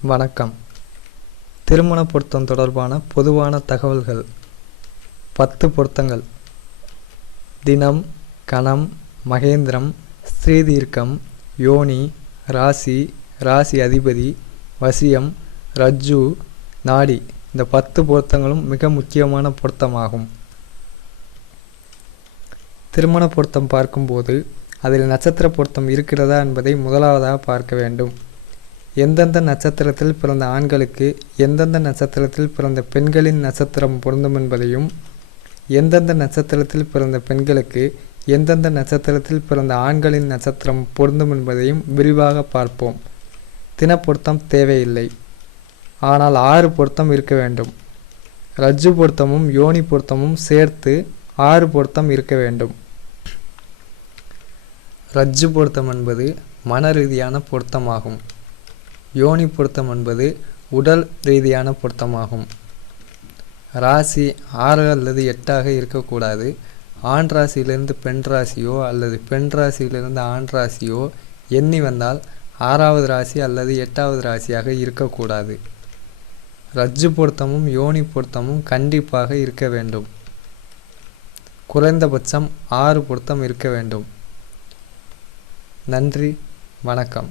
வணக்கம். திருமண பொருத்தம் தொடர்பான பொதுவான தகவல்கள். 10 பொருத்தங்கள்: தினம், கணம், மகேந்திரம், ஸ்ரீதீர்க்கம், யோனி, ராசி, ராசி அதிபதி, வசியம், ரஜ்ஜு, நாடி. இந்த 10 பொருத்தங்களும் மிக முக்கியமான பொருத்தமாகும். திருமண பொருத்தம் பார்க்கும்போது அதில் நட்சத்திர பொருத்தம் இருக்கிறதா என்பதை முதலாவதாக பார்க்க வேண்டும். எந்தெந்த நட்சத்திரத்தில் பிறந்த ஆண்களுக்கு எந்தெந்த நட்சத்திரத்தில் பிறந்த பெண்களின் நட்சத்திரம் பொருந்தும் என்பதையும், எந்தெந்த நட்சத்திரத்தில் பிறந்த பெண்களுக்கு எந்தெந்த நட்சத்திரத்தில் பிறந்த ஆண்களின் நட்சத்திரம் பொருந்தும் என்பதையும் விரிவாக பார்ப்போம். தினப்பொருத்தம் தேவையில்லை, ஆனால் 6 பொருத்தம் இருக்க வேண்டும். ரஜ்ஜு பொருத்தமும் யோனி பொருத்தமும் சேர்த்து 6 பொருத்தம் இருக்க வேண்டும். ரஜ்ஜு பொருத்தம் என்பது மன ரீதியான பொருத்தமாகும். யோனி பொருத்தம் என்பது உடல் ரீதியான பொருத்தமாகும். ராசி 6 அல்லது 8 இருக்கக்கூடாது. ஆண் ராசியிலிருந்து பெண் ராசியோ அல்லது பெண் ராசியிலிருந்து ஆண் ராசியோ எண்ணி வந்தால் 6வது ராசி அல்லது 8வது ராசியாக இருக்கக்கூடாது. ரஜ்ஜு பொருத்தமும் யோனி பொருத்தமும் கண்டிப்பாக இருக்க வேண்டும். குறைந்தபட்சம் 6 பொருத்தம் இருக்க வேண்டும். நன்றி, வணக்கம்.